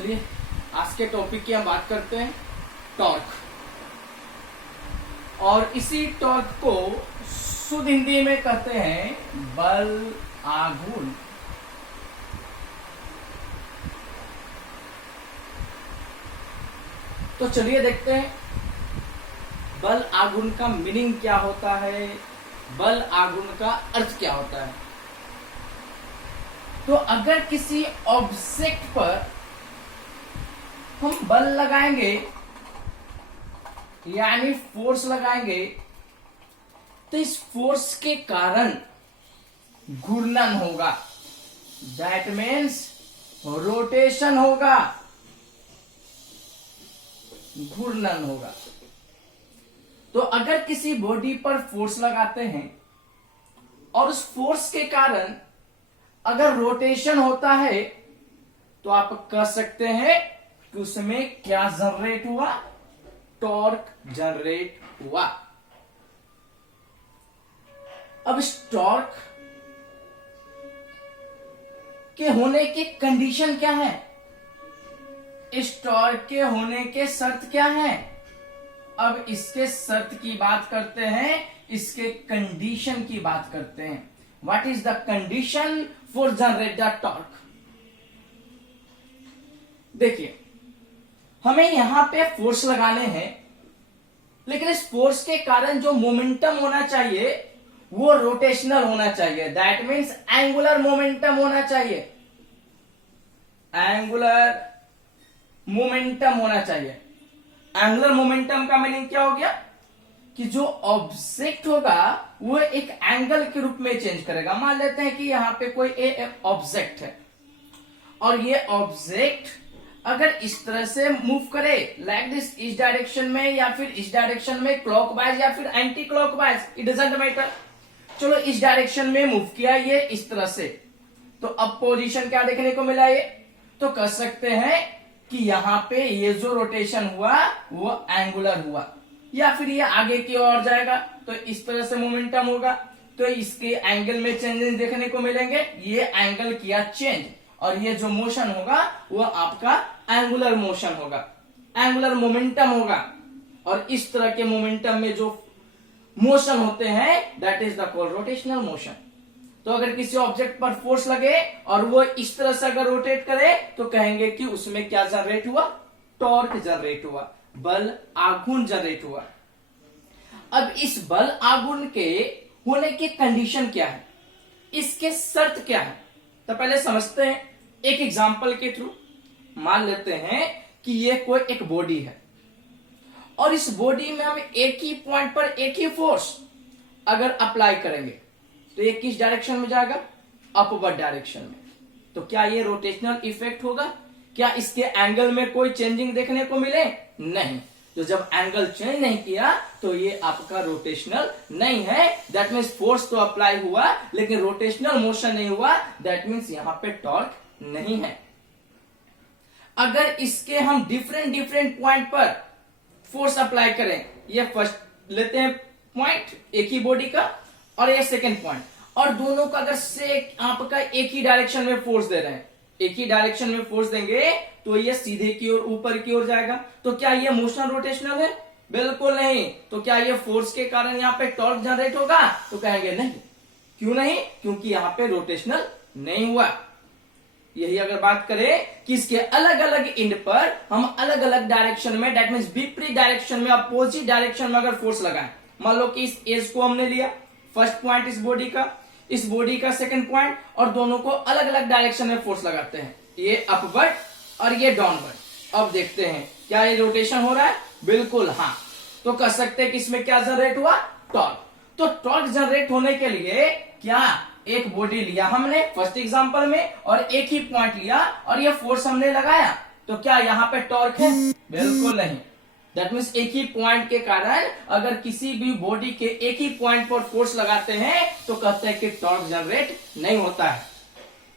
चलिए आज के टॉपिक की हम बात करते हैं टॉर्क। और इसी टॉर्क को शुद्ध हिंदी में कहते हैं बल आघूर्ण। तो चलिए देखते हैं बल आघूर्ण का मीनिंग क्या होता है, बल आघूर्ण का अर्थ क्या होता है। तो अगर किसी ऑब्जेक्ट पर हम बल लगाएंगे यानी फोर्स लगाएंगे तो इस फोर्स के कारण घूर्णन होगा, दैट मीन्स रोटेशन होगा, घूर्णन होगा। तो अगर किसी बॉडी पर फोर्स लगाते हैं और उस फोर्स के कारण अगर रोटेशन होता है तो आप कह सकते हैं कि उसमें क्या जनरेट हुआ, टॉर्क जनरेट हुआ। अब इस टॉर्क के होने की कंडीशन क्या है, इस टॉर्क के होने के शर्त क्या है। अब इसके शर्त की बात करते हैं, इसके कंडीशन की बात करते हैं। What is the condition for generate the torque. देखिए हमें यहां पे फोर्स लगाने हैं, लेकिन इस फोर्स के कारण जो मोमेंटम होना चाहिए वो रोटेशनल होना चाहिए, दैट मीन्स एंगुलर मोमेंटम होना चाहिए, एंगुलर मोमेंटम होना चाहिए। एंगुलर मोमेंटम का मीनिंग क्या हो गया कि जो ऑब्जेक्ट होगा वो एक एंगल के रूप में चेंज करेगा। मान लेते हैं कि यहां पे कोई ऑब्जेक्ट है और ये ऑब्जेक्ट अगर इस तरह से मूव करे लाइक दिस, इस डायरेक्शन में या फिर इस डायरेक्शन में, क्लॉकवाइज या फिर anti clockwise, it doesn't matter. चलो इस डायरेक्शन में मूव किया ये इस तरह से, तो अब पोजीशन क्या देखने को मिला, ये तो कह सकते हैं कि यहां पे ये जो रोटेशन हुआ वो एंगुलर हुआ, या फिर ये आगे की ओर जाएगा तो इस तरह से मोमेंटम होगा, तो इसके एंगल में चेंजेस देखने को मिलेंगे, ये एंगल किया चेंज और ये जो मोशन होगा वो आपका एंगुलर मोशन होगा, एंगुलर मोमेंटम होगा। और इस तरह के मोमेंटम में जो मोशन होते हैं that is the called rotational motion. तो अगर किसी ऑब्जेक्ट पर फोर्स लगे और वो इस तरह से अगर रोटेट करे तो कहेंगे कि उसमें क्या जनरेट हुआ, टॉर्क जनरेट हुआ, बल आघूर्ण जनरेट हुआ। अब इस बल आघूर्ण के होने की कंडीशन क्या है, इसके शर्त क्या है, तो पहले समझते हैं एक एग्जांपल के थ्रू। मान लेते हैं कि ये कोई एक बॉडी है और इस बॉडी में हम एक ही पॉइंट पर एक ही फोर्स अगर अप्लाई करेंगे तो ये किस डायरेक्शन में जाएगा, अपवर्ड डायरेक्शन में। तो क्या ये रोटेशनल इफेक्ट होगा, क्या इसके एंगल में कोई चेंजिंग देखने को मिले, नहीं। तो जब एंगल चेंज नहीं किया तो ये आपका रोटेशनल नहीं है, दैट मीन्स फोर्स तो अप्लाई हुआ लेकिन रोटेशनल मोशन नहीं हुआ, दैट मीन्स यहां पे टॉर्क नहीं है। अगर इसके हम डिफरेंट डिफरेंट पॉइंट पर फोर्स अप्लाई करें, ये फर्स्ट लेते हैं पॉइंट एक ही बॉडी का और ये सेकेंड पॉइंट, और दोनों का अगर से आपका एक ही डायरेक्शन में फोर्स दे रहे हैं, एक ही डायरेक्शन में फोर्स देंगे तो ये सीधे की ओर ऊपर की ओर जाएगा, तो क्या ये मोशन रोटेशनल है, बिल्कुल नहीं। तो क्या ये फोर्स के कारण यहाँ पे टॉर्क जनरेट होगा, तो कहेंगे नहीं। क्यों नहीं, क्योंकि यहाँ पे रोटेशनल नहीं हुआ। यही अगर बात करें कि इसके अलग अलग एंड पर हम अलग अलग डायरेक्शन में, दैट मीन्स विपरीत डायरेक्शन में, अपोजिट डायरेक्शन में अगर फोर्स लगाएं, मान लो कि इस एज को हमने लिया, फर्स्ट पॉइंट इस बॉडी का सेकंड पॉइंट, और दोनों को अलग अलग डायरेक्शन में फोर्स लगाते हैं, ये अपवर्ड और ये डाउनवर्ड। अब देखते हैं क्या ये रोटेशन हो रहा है, बिल्कुल हाँ। तो कह सकते हैं कि इसमें क्या जनरेट हुआ, टॉर्क। तो टॉर्क जनरेट होने के लिए क्या एक बॉडी लिया हमने फर्स्ट एग्जांपल में और एक ही पॉइंट लिया और ये फोर्स हमने लगाया, तो क्या यहाँ पे टॉर्क है, बिल्कुल नहीं। दैट मीन्स एक ही पॉइंट के कारण अगर किसी भी बॉडी के एक ही पॉइंट पर फोर्स लगाते हैं तो कहते हैं कि टॉर्क जनरेट नहीं होता है।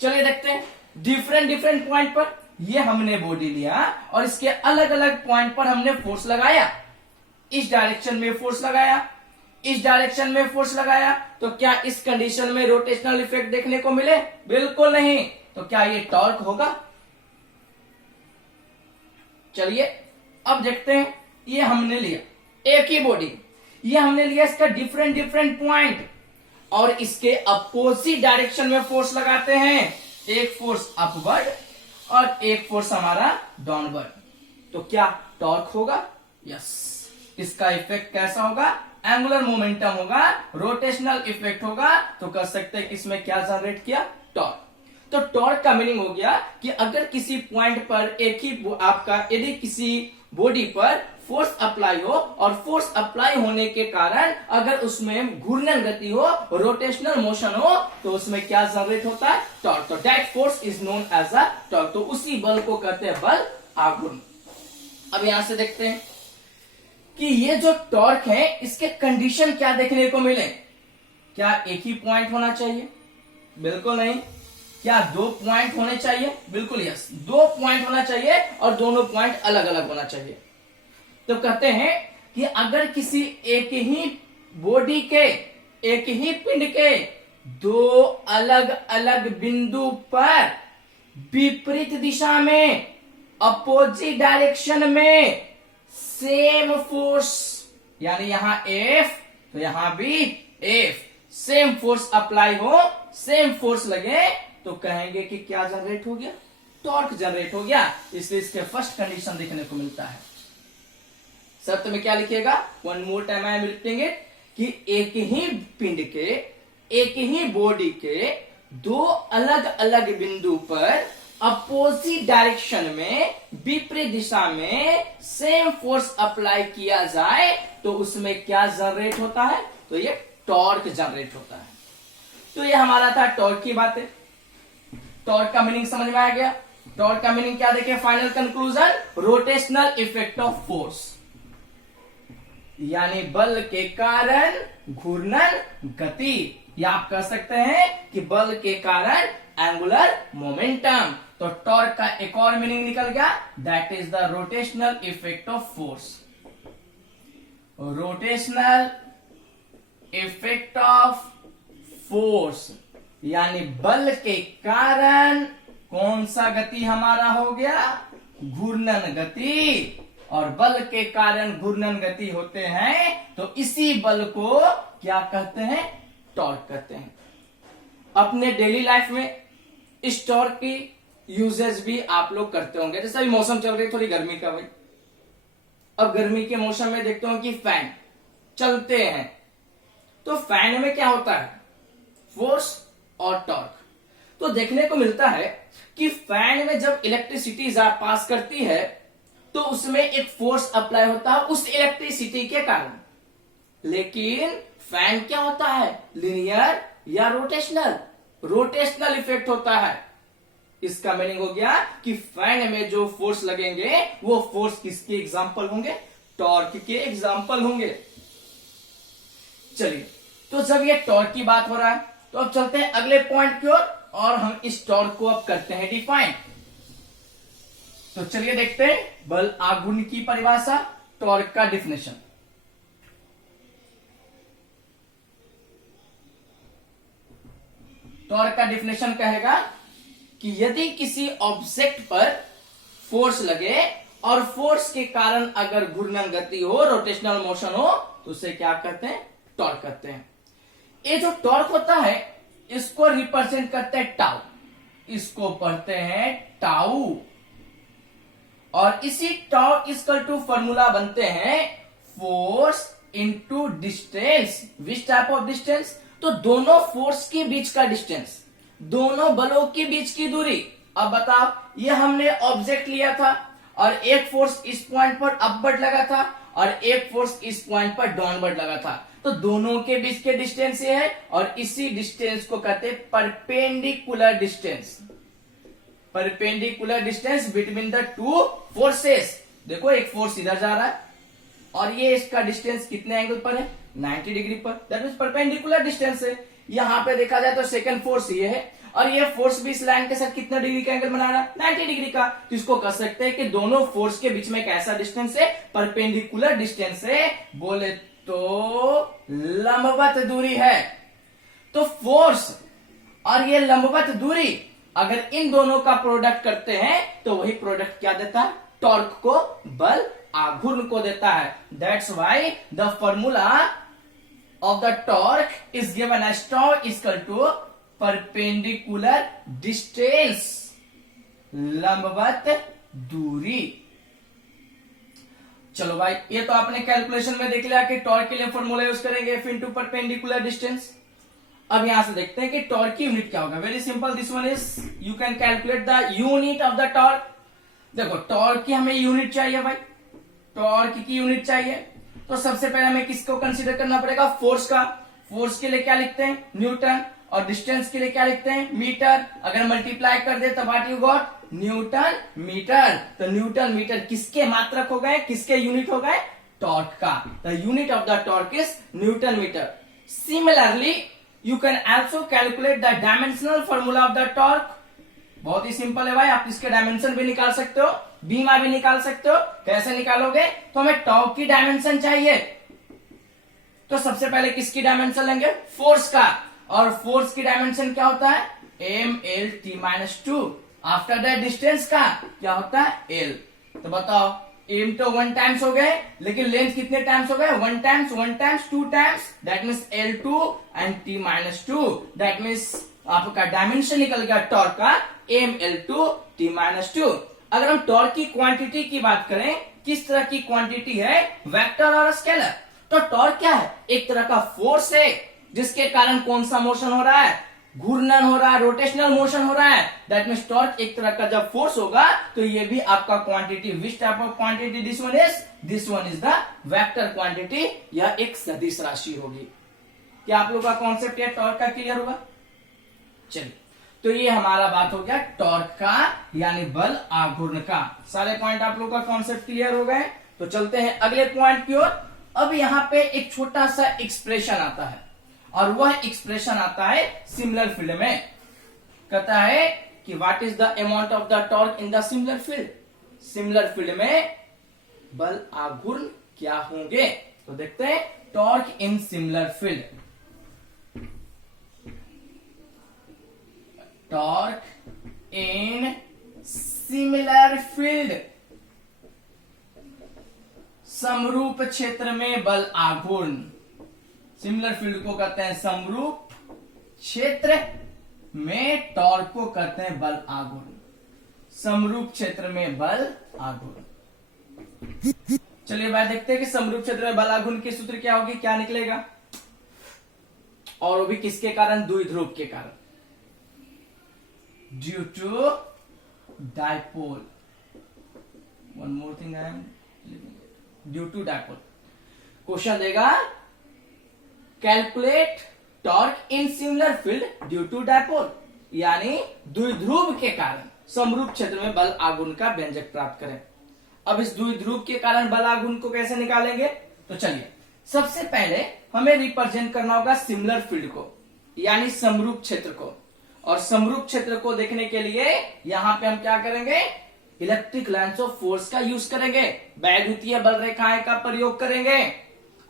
चलिए देखते हैं डिफरेंट डिफरेंट पॉइंट पर ये हमने बॉडी लिया और इसके अलग अलग पॉइंट पर हमने फोर्स लगाया, इस डायरेक्शन में फोर्स लगाया, इस डायरेक्शन में फोर्स लगाया, तो क्या इस कंडीशन में रोटेशनल इफेक्ट देखने को मिले, बिल्कुल नहीं। तो क्या ये टॉर्क होगा, चलिए अब देखते हैं, ये हमने लिया एक ही बॉडी, ये हमने लिया इसका डिफरेंट डिफरेंट पॉइंट, और इसके अपोजिट डायरेक्शन में फोर्स लगाते हैं, एक फोर्स अपवर्ड और एक फोर्स हमारा डाउनवर्ड, तो क्या टॉर्क होगा? यस। इसका इफेक्ट कैसा होगा? एंगुलर मोमेंटम होगा, रोटेशनल इफेक्ट होगा, तो कर सकते हैं इसमें क्या जनरेट किया? टॉर्क। तो टॉर्क का मीनिंग हो गया कि अगर किसी पॉइंट पर एक ही आपका, यदि किसी बॉडी पर फोर्स अप्लाई हो और फोर्स अप्लाई होने के कारण अगर उसमें घूर्णन गति हो, रोटेशनल मोशन हो, तो उसमें क्या जनरेट होता है? टॉर्क। तो that force is known as a torque. तो उसी बल को कहते हैं बल आघूर्ण। अब यहां से देखते हैं कि ये जो टॉर्क है इसके कंडीशन क्या देखने को मिले। क्या एक ही पॉइंट होना चाहिए? बिल्कुल नहीं। क्या दो पॉइंट होने चाहिए? बिल्कुल यस, दो पॉइंट होना चाहिए और दोनों पॉइंट अलग अलग होना चाहिए। तो कहते हैं कि अगर किसी एक ही बॉडी के, एक ही पिंड के दो अलग अलग बिंदु पर विपरीत दिशा में, अपोजिट डायरेक्शन में सेम फोर्स, यानी यहां F तो यहां भी F, सेम फोर्स अप्लाई हो, सेम फोर्स लगे, तो कहेंगे कि क्या जनरेट हो गया? टॉर्क जनरेट हो गया। इसलिए इसके फर्स्ट कंडीशन देखने को मिलता है। शर्त में क्या लिखिएगा? One more time I am repeating it, कि एक ही पिंड के, एक ही बॉडी के दो अलग अलग बिंदु पर अपोजिट डायरेक्शन में, विपरीत दिशा में सेम फोर्स अप्लाई किया जाए तो उसमें क्या जनरेट होता है? तो ये टॉर्क जनरेट होता है। तो ये हमारा था टॉर्क की बातें। टॉर्क का मीनिंग समझ में आ गया। टॉर्क का मीनिंग क्या देखें? Final conclusion, rotational effect of force, यानी बल के कारण घूर्णन गति, या आप कह सकते हैं कि बल के कारण एंगुलर मोमेंटम। तो टॉर्क का एक और मीनिंग निकल गया, that is the rotational effect of force. Rotational effect of force, यानी बल के कारण कौन सा गति हमारा हो गया? घूर्णन गति। और बल के कारण घूर्णन गति होते हैं तो इसी बल को क्या कहते हैं? टॉर्क कहते हैं। अपने डेली लाइफ में इस टॉर्क की यूजेस भी आप लोग करते होंगे। जैसे अभी मौसम चल रही है थोड़ी गर्मी का भाई, अब गर्मी के मौसम में देखते हो कि फैन चलते हैं, तो फैन में क्या होता है? फोर्स और टॉर्क। तो देखने को मिलता है कि फैन में जब इलेक्ट्रिसिटी पास करती है तो उसमें एक फोर्स अप्लाई होता है उस इलेक्ट्रिसिटी के कारण। लेकिन फैन क्या होता है? लिनियर या रोटेशनल? रोटेशनल इफेक्ट होता है। इसका मीनिंग हो गया कि फैन में जो फोर्स लगेंगे वो फोर्स किसके एग्जाम्पल होंगे? टॉर्क के एग्जाम्पल होंगे। चलिए, तो जब ये टॉर्क की बात हो रहा है तो अब चलते हैं अगले पॉइंट की ओर और हम इस टॉर्क को अब करते हैं डिफाइन। तो चलिए देखते हैं बल आघूर्ण की परिभाषा, टॉर्क का डिफिनेशन। टॉर्क का डिफिनेशन कहेगा कि यदि किसी ऑब्जेक्ट पर फोर्स लगे और फोर्स के कारण अगर घूर्णन गति हो, रोटेशनल मोशन हो, तो उसे क्या कहते हैं? टॉर्क कहते हैं। ये जो टॉर्क होता है इसको रिप्रेजेंट करते हैं टाउ, इसको पढ़ते हैं टाउ, और इसी टाउ इक्वल टू फॉर्मूला बनते हैं force into distance. Which type of distance? तो दोनों फोर्स के बीच का डिस्टेंस, दोनों बलों के बीच की दूरी। अब बताओ, ये हमने ऑब्जेक्ट लिया था और एक फोर्स इस पॉइंट पर अपवर्ड लगा था और एक फोर्स इस पॉइंट पर डाउनवर्ड लगा था, तो दोनों के बीच के डिस्टेंस ये है और इसी डिस्टेंस को कहते हैं perpendicular distance. Perpendicular distance between the two forces. देखो, एक फोर्स इधर जा रहा है और ये इसका डिस्टेंस कितने एंगल पर है? 90 डिग्री पर। दैट मींस परपेंडिकुलर डिस्टेंस है। यहां पे देखा जाए तो सेकंड फोर्स ये है और ये फोर्स भी इस लाइन के साथ कितना डिग्री का एंगल बना रहा है? 90 डिग्री का। तो इसको कह सकते हैं कि दोनों फोर्स के बीच में कैसा डिस्टेंस है? परपेंडिकुलर डिस्टेंस है। बोले तो लंबवत दूरी है। तो फोर्स और ये लंबवत दूरी, अगर इन दोनों का प्रोडक्ट करते हैं तो वही प्रोडक्ट क्या देता है? टॉर्क को, बल आघूर्ण को देता है। That's why the formula of the torque is given as tau equal to perpendicular distance, लंबवत दूरी। चलो भाई, ये तो आपने कैलकुलेशन में देख लिया कि टॉर्क के लिए फॉर्मूला यूज करेंगे F इंटू परपेंडिकुलर डिस्टेंस। अब यहां से देखते हैं कि टॉर्क की यूनिट क्या होगा। Very simple, this one is you can calculate the unit of the torque. देखो, टॉर्क की हमें यूनिट चाहिए भाई, टॉर्क की यूनिट चाहिए, तो सबसे पहले हमें किसको कंसीडर करना पड़ेगा? फोर्स का। फोर्स के लिए क्या लिखते हैं? न्यूटन। और डिस्टेंस के लिए क्या लिखते हैं? मीटर। अगर मल्टीप्लाई कर दे तो what you got? Newton metre. तो न्यूटन मीटर किसके मात्रक हो गए? किसके यूनिट हो गए? टॉर्क का। The unit of the torque is newton metre. Similarly you can also calculate the dimensional formula of the torque. बहुत ही सिंपल है भाई, आप इसके डायमेंशन भी निकाल सकते हो, बीमा भी निकाल सकते हो। कैसे निकालोगे? तो हमें टॉर्क की डायमेंशन चाहिए, तो सबसे पहले किसकी डायमेंशन लेंगे? फोर्स का। और फोर्स की डायमेंशन क्या होता है? mlt-2। आफ्टर दैट डिस्टेंस का क्या होता है? l। तो बताओ, m तो 1 टाइम्स हो गए, लेकिन लेंथ कितने टाइम्स हो गए? 1 times, 1 times, 2 times, that means l2 and t-2। That means आपका डायमेंशन निकल गया टॉर्क का ml2 t-2। अगर हम टॉर्क की क्वांटिटी की बात करें, किस तरह की क्वांटिटी है? वेक्टर और स्केलर। तो टॉर्क क्या है? एक तरह का फोर्स है जिसके कारण कौन सा मोशन हो रहा है? घूर्णन हो रहा है, रोटेशनल मोशन हो रहा है। दैट मीन्स टॉर्क एक तरह का जब फोर्स होगा तो ये भी आपका quantity, which type of quantity this one is the vector quantity. यह एक सदिश राशि होगी। क्या आप लोग का कॉन्सेप्ट या टॉर्क का क्लियर होगा? चलिए, तो ये हमारा बात हो गया टॉर्क का, यानी बल आघूर्ण का। सारे पॉइंट आप लोग का कॉन्सेप्ट क्लियर हो गए। तो चलते हैं अगले पॉइंट की ओर। अब यहाँ पे एक छोटा सा एक्सप्रेशन आता है, और वह एक्सप्रेशन आता है सिमिलर फील्ड में। कहता है कि what is the amount of the torque in the similar field. Similar field में बल आघूर्ण क्या होंगे? तो देखते हैं torque in similar field. Torque in similar field, समरूप क्षेत्र में बल आघूर्ण। सिमिलर फील्ड को कहते हैं समरूप क्षेत्र में, टॉर्क को कहते हैं बल आघूर्ण। समरूप क्षेत्र में बल आघूर्ण। चलिए भाई, देखते हैं कि समरूप क्षेत्र में बल आघूर्ण की सूत्र क्या होगी, क्या निकलेगा, और वो भी किसके कारण? द्विध्रुव के कारण, due to dipole. One more thing I am due to dipole. Question देगा calculate torque in similar field due to dipole, यानी द्विध्रुव के कारण समरूप क्षेत्र में बल आघूर्ण का व्यंजक प्राप्त करें। अब इस द्विध्रुव के कारण बल आघूर्ण को कैसे निकालेंगे? तो चलिए, सबसे पहले हमें रिप्रेजेंट करना होगा सिमिलर फील्ड को, यानी समरूप क्षेत्र को। और समरूप क्षेत्र को देखने के लिए यहां पे हम क्या करेंगे? इलेक्ट्रिक लाइन्स ऑफ फोर्स का यूज करेंगे, वैद्युतीय बल रेखाएं का प्रयोग करेंगे।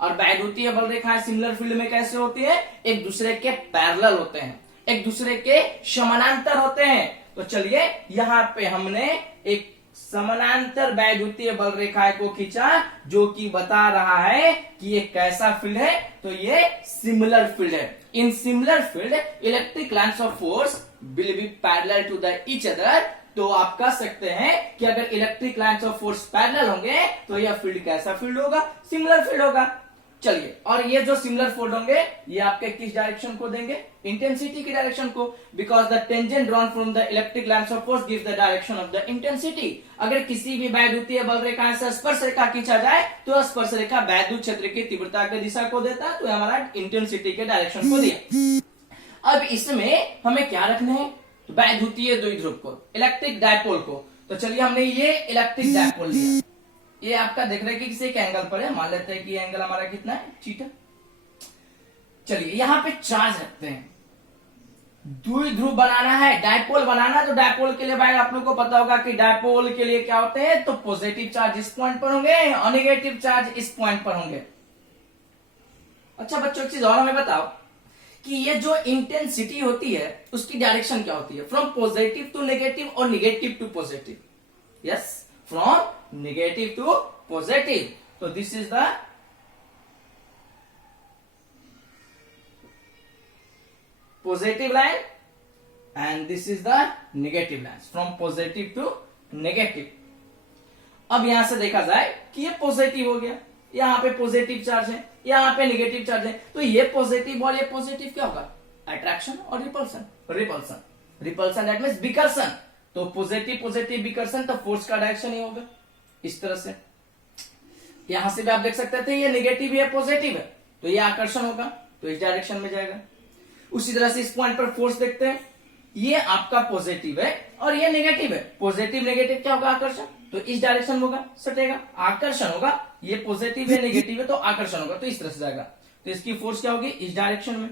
और वैद्युतीय बल रेखाएं सिमिलर फील्ड में कैसे होती है? एक दूसरे के पैरेलल होते हैं, एक दूसरे के समानांतर होते हैं। तो चलिए, यहां पे हमने एक समानांतर वैद्युतीय बल रेखाएं को खींचा, जो कि बता रहा है कि ये कैसा फील्ड है। तो ये सिमिलर फील्ड है। In similar field electric lines of force will be parallel to the each other. तो आप कह सकते हैं कि अगर electric lines of force parallel होंगे तो यह फील्ड कैसा फील्ड होगा? सिमिलर फील्ड होगा। चलिए, और ये जो सिमिलर फोल्ड होंगे ये आपके किस डायरेक्शन को देंगे? इंटेंसिटी की डायरेक्शन को, because the tangent drawn from the electric lines of force gives the direction of the intensity. अगर किसी भी वैद्युतीय बल रेखा से स्पर्श रेखा खींचा जाए तो स्पर्श रेखा वैद्युत क्षेत्र की तीव्रता की दिशा को देता है, तो हमारा इंटेंसिटी के डायरेक्शन को दिया। अब इसमें हमें क्या रखना है? वैद्युतीय द्विध्रुव को, इलेक्ट्रिक डायपोल को। तो चलिए, हमने ये इलेक्ट्रिक डायपोल लिया, ये आपका देख रहे हैं कि किसी एक एंगल पर है। मान लेते हैं कि एंगल हमारा कितना है? थीटा। चलिए, यहां पे चार्ज रखते हैं। द्विध्रुव बनाना है, डायपोल बनाना। तो डायपोल के लिए भाई आप लोग को पता होगा कि डायपोल के लिए क्या होते हैं? तो पॉजिटिव चार्ज इस पॉइंट पर होंगे और नेगेटिव चार्ज इस पॉइंट पर होंगे। अच्छा बच्चों, एक चीज और हमें बताओ कि ये जो इंटेंसिटी होती है उसकी डायरेक्शन क्या होती है? फ्रॉम पॉजिटिव टू नेगेटिव और negative to positive. Yes, from negative to positive. तो this is the positive line and this is the negative line from positive to negative. अब यहां से देखा जाए कि ये पॉजिटिव हो गया, यहाँ पे पॉजिटिव चार्ज है, यहाँ पे नेगेटिव चार्ज है, तो ये पॉजिटिव और ये पॉजिटिव क्या होगा? अट्रैक्शन और repulsion. Repulsion repulsion that means विकर्षण. तो पॉजिटिव पॉजिटिव विकर्षण, तो फोर्स का डायरेक्शन ही होगा इस तरह से. यहां से भी आप देख सकते थे ये नेगेटिव है पॉजिटिव है, तो ये आकर्षण होगा, तो इस डायरेक्शन में जाएगा. उसी तरह से इस पॉइंट पर फोर्स देखते हैं, ये आपका पॉजिटिव है और ये नेगेटिव है. पॉजिटिव नेगेटिव क्या होगा? आकर्षण. तो इस डायरेक्शन में होगा, सटेगा, आकर्षण होगा. ये पॉजिटिव है नेगेटिव है तो आकर्षण होगा, तो इस तरह से जाएगा. तो इसकी फोर्स क्या होगी? इस डायरेक्शन में.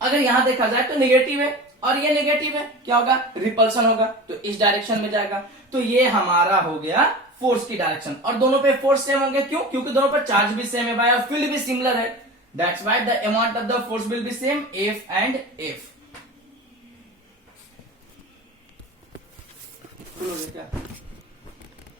अगर यहां देखा जाए तो नेगेटिव है और ये नेगेटिव है, क्या होगा? रिपल्सन होगा, तो इस डायरेक्शन में जाएगा. तो ये हमारा हो गया फोर्स की डायरेक्शन. और दोनों पे फोर्स सेम होंगे, क्यों? क्योंकि दोनों पर चार्ज भी सेम है भाई और फील्ड भी सिमिलर है. That's why the amount of the force will be same, F and F.